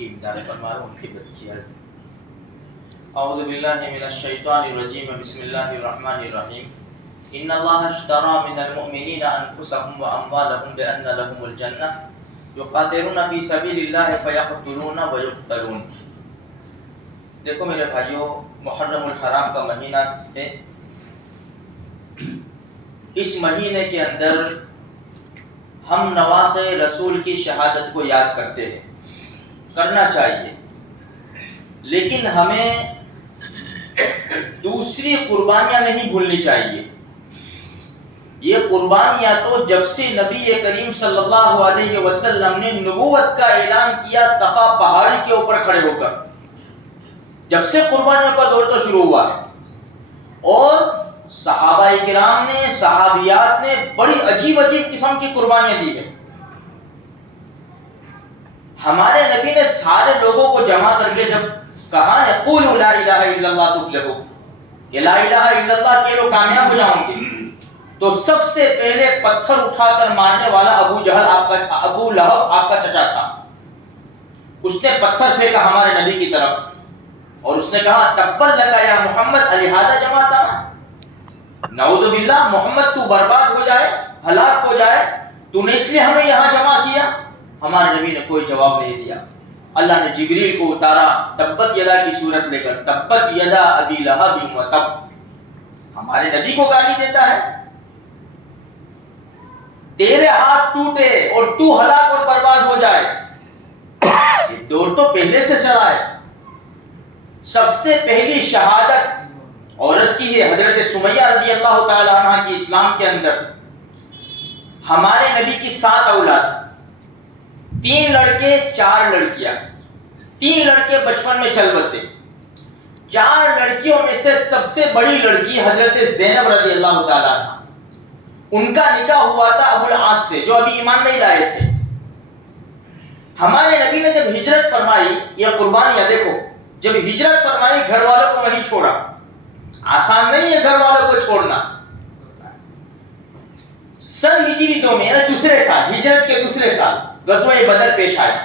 کی امداد فرما رہا ہوں، ان کی بچی عرض اعوذ باللہ من الشیطان الرجیم بسم اللہ الرحمن الرحیم ان اللہ اشترى من المؤمنین انفسهم واموالهم بان لهم الجنہ یقاتلون فی سبیل اللہ فیقتلون ویقتلون۔ دیکھو میرے بھائیوں، محرم الحرام کا مہینہ ہے۔ اس مہینے کے اندر ہم نواز رسول کی شہادت کو یاد کرتے ہیں، کرنا چاہیے، لیکن ہمیں دوسری قربانیاں نہیں بھولنی چاہیے۔ یہ قربانیاں تو جب سے نبی کریم صلی اللہ علیہ وسلم نے نبوت کا اعلان کیا صفا پہاڑی کے اوپر کھڑے ہو کر، جب سے قربانیوں کا دور تو شروع ہوا ہے، اور صحابہ کرام نے، صحابیات نے بڑی عجیب عجیب قسم کی قربانیاں دی ہیں۔ ہمارے نبی نے سارے لوگوں کو جمع کر کے جب کہا نا قولوا لا الہ الا اللہ تفلحوا، کہ لا الہ الا اللہ کے لوگ کامیاب ہو جاؤں گے، تو سب سے پہلے پتھر اٹھا کر مارنے والا ابو جہل، ابو لہب آپ کا چچا تھا۔ اس نے پتھر پھینکا ہمارے نبی کی طرف اور اس نے کہا تبت لک یا محمد لہذا جمعتنا، نعوذ باللہ، محمد تو برباد ہو جائے، ہلاک ہو جائے، تو نے اس لیے ہمیں یہاں جمع کیا۔ ہمارے نبی نے کوئی جواب نہیں دیا۔ اللہ نے جبریل کو اتارا تبت یدا کی صورت لے کر، تبت یدا ابی لہب وتب، ہمارے نبی کو گالی دیتا ہے، تیرے ہاتھ ٹوٹے اور تو ہلاک اور برباد ہو جائے۔ یہ دور تو پہلے سے چلا ہے۔ سب سے پہلی شہادت عورت کی ہے، حضرت سمیہ رضی اللہ تعالی عنہ کی اسلام کے اندر۔ ہمارے نبی کی 7 اولاد، 3 لڑکے 4 لڑکیاں، 3 لڑکے بچپن میں چل بسے۔ 4 لڑکیوں میں سے سب سے بڑی لڑکی حضرت زینب رضی اللہ تعالی عنہ، ان کا نکاح ہوا تھا ابو العاص سے، جو ابھی ایمان نہیں لائے تھے۔ ہمارے نبی نے جب ہجرت فرمائی، یہ قربانیاں دیکھو، جب ہجرت فرمائی گھر والوں کو وہیں چھوڑا۔ آسان نہیں ہے گھر والوں کو چھوڑنا۔ سن ہجری 2 میں، دوسرے سال، ہجرت کے دوسرے سال غزوہ بدر پیش آیا۔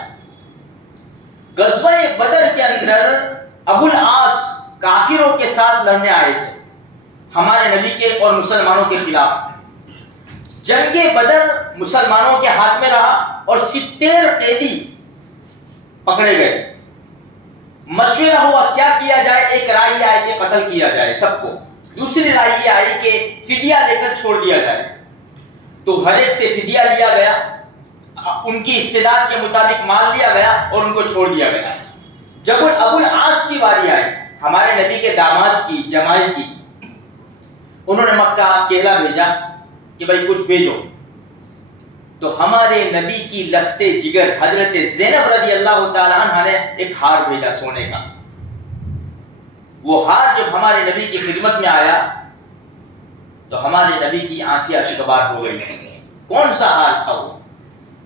غزوہ بدر کے اندر ابو العاص کافروں کے ساتھ لڑنے آئے تھے، ہمارے نبی کے اور مسلمانوں کے خلاف۔ جنگ بدر مسلمانوں کے ہاتھ میں رہا اور 70 قیدی پکڑے گئے۔ مشورہ ہوا کیا کیا جائے۔ ایک رائے یہ آئی کہ قتل کیا جائے سب کو، دوسری رائے یہ آئی کہ فدیہ لے کر چھوڑ دیا جائے۔ تو ہر ایک سے فدیہ لیا گیا، ان کی استعداد کے مطابق مال لیا گیا اور ان کو چھوڑ دیا گیا۔ جب ابو العاص کی باری آئی، ہمارے نبی کے داماد کی، جمائی کی، انہوں نے مکہ کہلا بھیجا کہ بھائی کچھ بھیجو۔ تو ہمارے نبی کی لخت جگر حضرت زینب رضی اللہ تعالی عنہ نے ایک ہار بھیجا سونے کا۔ وہ ہار جب ہمارے نبی کی خدمت میں آیا تو ہمارے نبی کی آنکھیں اشکبار ہو گئی۔ کون سا ہار تھا وہ؟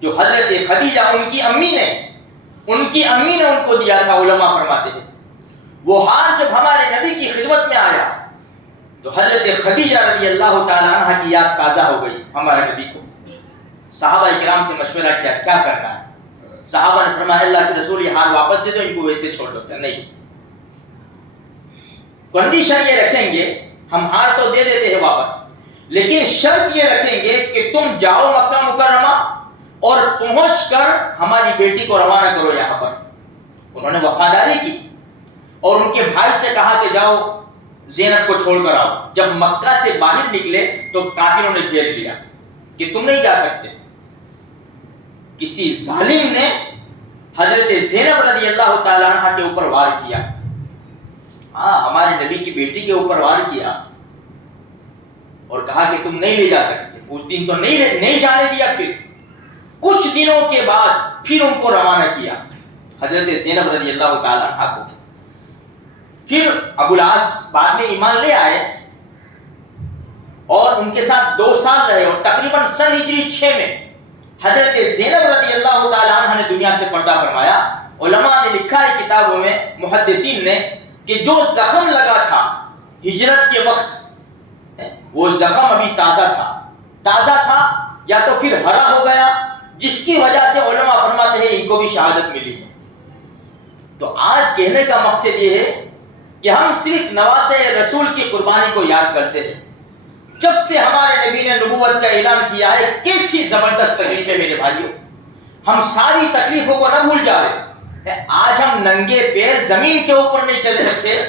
جو حضرت خدیجہ ان کی امی نے ان کو دیا تھا۔ علماء فرماتے ہیں وہ ہار جب ہمارے نبی کی خدمت میں آیا تو حضرت خدیجہ رضی اللہ تعالی عنہ کی یاد تازہ ہو گئی ہمارے نبی کو۔ صحابہ کرام سے مشورہ کیا کرنا ہے۔ صحابہ نے فرمایا اللہ کے رسول یہ ہار واپس دے دو، ان کو ویسے چھوڑ دو۔ نہیں، کنڈیشن یہ رکھیں گے، ہم ہار تو دے دیتے ہیں واپس، لیکن شرط یہ رکھیں گے کہ تم جاؤ مکہ مکرمہ اور پہنچ کر ہماری بیٹی کو روانہ کرو یہاں پر۔ انہوں نے وفاداری کی اور ان کے بھائی سے کہا کہ جاؤ زینب کو چھوڑ کر آؤ۔ جب مکہ سے باہر نکلے تو کافروں نے گھیر لیا کہ تم نہیں جا سکتے۔ کسی ظالم نے حضرت زینب رضی اللہ تعالی عنہ کے اوپر وار کیا، ہمارے نبی کی بیٹی کے اوپر وار کیا اور کہا کہ تم نہیں لے جا سکتے۔ اس دن تو نہیں جانے دیا، پھر کچھ دنوں کے بعد پھر ان کو روانہ کیا حضرت زینب رضی اللہ تعالی عنہ کو۔ پھر ابو العاص بعد میں ایمان لے آئے اور ان کے ساتھ 2 سال رہے، اور تقریباً سن ہجری 6 میں حضرت زینب رضی اللہ تعالی عنہ نے دنیا سے پردہ فرمایا۔ علماء نے لکھا ہے کتابوں میں، محدثین نے، کہ جو زخم لگا تھا ہجرت کے وقت، وہ زخم ابھی تازہ تھا یا تو پھر ہرا ہو گیا، جس کی وجہ سے علماء فرماتے ہیں ان کو بھی شہادت ملی ہے۔ تو آج کہنے کا مقصد یہ ہے کہ ہم صرف نواسے رسول کی قربانی کو یاد کرتے ہیں. جب سے ہمارے نبی نے نبوت کا اعلان کیا ہے کیسی زبردست تکلیف ہے میرے بھائیوں. ہم ساری تکلیفوں کو نہ بھول جا رہے. آج ہم ننگے پیر زمین کے اوپر نہیں چل سکتے.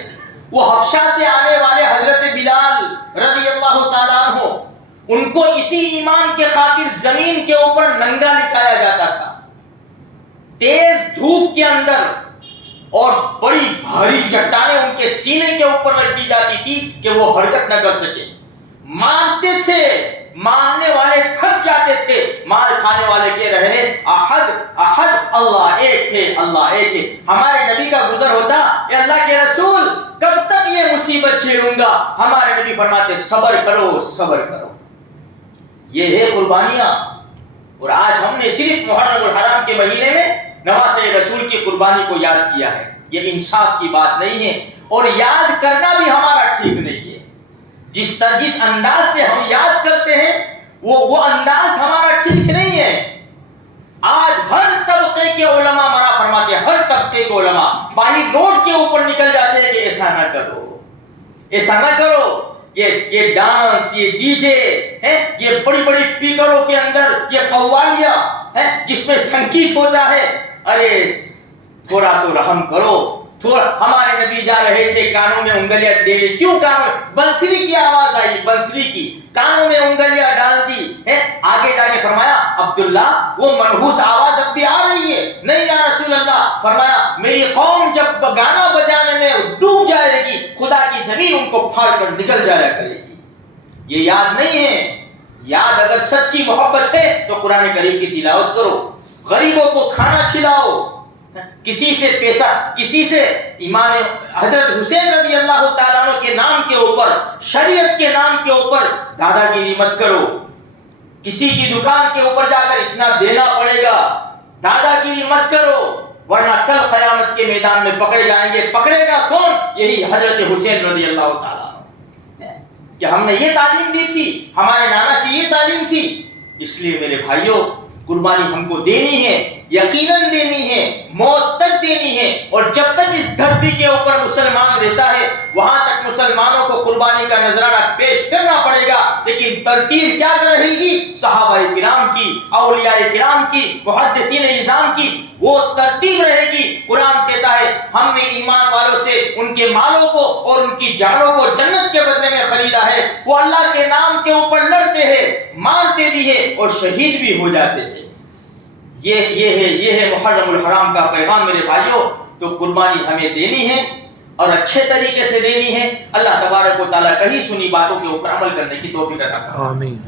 وہ حبشہ سے آنے والے حضرت بلال رضی اللہ تعالیٰ عنہ, ان کو اسی ایمان کے خاطر زمین کے اوپر ننگا لٹایا جاتا تھا, تیز دھوپ کے اندر, اور بڑی بھاری چٹانیں ان کے سینے کے اوپر رکھ دی جاتی تھی کہ وہ حرکت نہ کر سکے. مارتے تھے, مارنے والے تھک جاتے تھے, مار کھانے والے کہہ رہے احد احد, اللہ ایک ہے, اللہ ایک ہے. ہمارے نبی کا گزر ہوتا, اے اللہ کے رسول کب تک یہ مصیبت جھیلوں گا؟ ہمارے نبی فرماتے صبر کرو صبر کرو. یہ ہے قربانیاں. اور آج ہم نے صرف محرم الحرام کے مہینے میں نواسے رسول کی قربانی کو یاد کیا ہے. یہ انصاف کی بات نہیں ہے, اور یاد کرنا بھی ہمارا ٹھیک نہیں ہے. جس انداز سے ہم یاد کرتے ہیں وہ انداز ہمارا ٹھیک نہیں ہے. آج ہر طبقے کے علماء منع فرماتے ہیں, ہر طبقے کے علماء باہر روڈ کے اوپر نکل جاتے ہیں کہ ایسا نہ کرو, ایسا نہ کرو. یہ ڈانس, یہ ڈی جے ہے, یہ بڑی بڑی اسپیکروں کے اندر یہ قوالیاں ہے جس میں سنگیت ہوتا ہے. ارے تھوڑا تو رحم کرو. ہمارے نبی جا رہے تھے, کانوں میں انگلیاں ڈے لی. کیوں کانوں؟ بنسری کی آواز آئی, بنسری کی, کانوں میں انگلیاں ڈال دی ہے. آگے جا کے فرمایا عبداللہ وہ منحوس آواز اب بھی آ رہی ہے. نہیں یا رسول اللہ. فرمایا میری قوم جب گانا بجانے میں ڈوب جائے گی, خدا کی زمین ان کو پھاڑ کر نکل جایا کرے گی. یہ یاد نہیں ہے. یاد اگر سچی محبت ہے تو قرآن کریم کی تلاوت کرو, غریبوں کو کھانا کھلاؤ. کسی سے پیسہ, کسی سے امام حضرت حسین رضی اللہ تعالیٰ عنہ کے نام کے اوپر, شریعت کے نام کے اوپر دادا گیری مت کرو. کسی کی دکان کے اوپر جا کر اتنا دینا پڑے گا, دادا گیری مت کرو, ورنہ کل قیامت کے میدان میں پکڑے جائیں گے. پکڑے گا کون؟ یہی حضرت حسین رضی اللہ تعالیٰ عنہ. کہ ہم نے یہ تعلیم دی تھی, ہمارے نانا کی یہ تعلیم تھی. اس لیے میرے بھائیوں قربانی ہم کو دینی ہے, یقیناً دینی ہے, موت تک دینی ہے. اور جب تک اس دھرتی کے اوپر مسلمان رہتا ہے وہاں تک مسلمانوں کو قربانی کا نذرانہ پیش کرنا پڑے گا. لیکن ترتیب کیا رہے گی؟ صحابہ کرام کی, اولیاء کرام کی, محدثین اعظام کی وہ ترتیب رہے گی. قرآن کہتا ہے ہم نے ایمان والوں سے ان کے مالوں کو اور ان کی جانوں کو جنت کے بدلے میں خریدا ہے. وہ اللہ کے نام کے اوپر لڑتے ہیں, مارتے بھی ہیں اور شہید بھی ہو جاتے ہیں. یہ ہے محرم الحرام کا پیغام میرے بھائیوں. تو قربانی ہمیں دینی ہے اور اچھے طریقے سے دینی ہے. اللہ تبارک و تعالیٰ کہیں سنی باتوں کے اوپر عمل کرنے کی توفیق عطا فرمائے. آمین.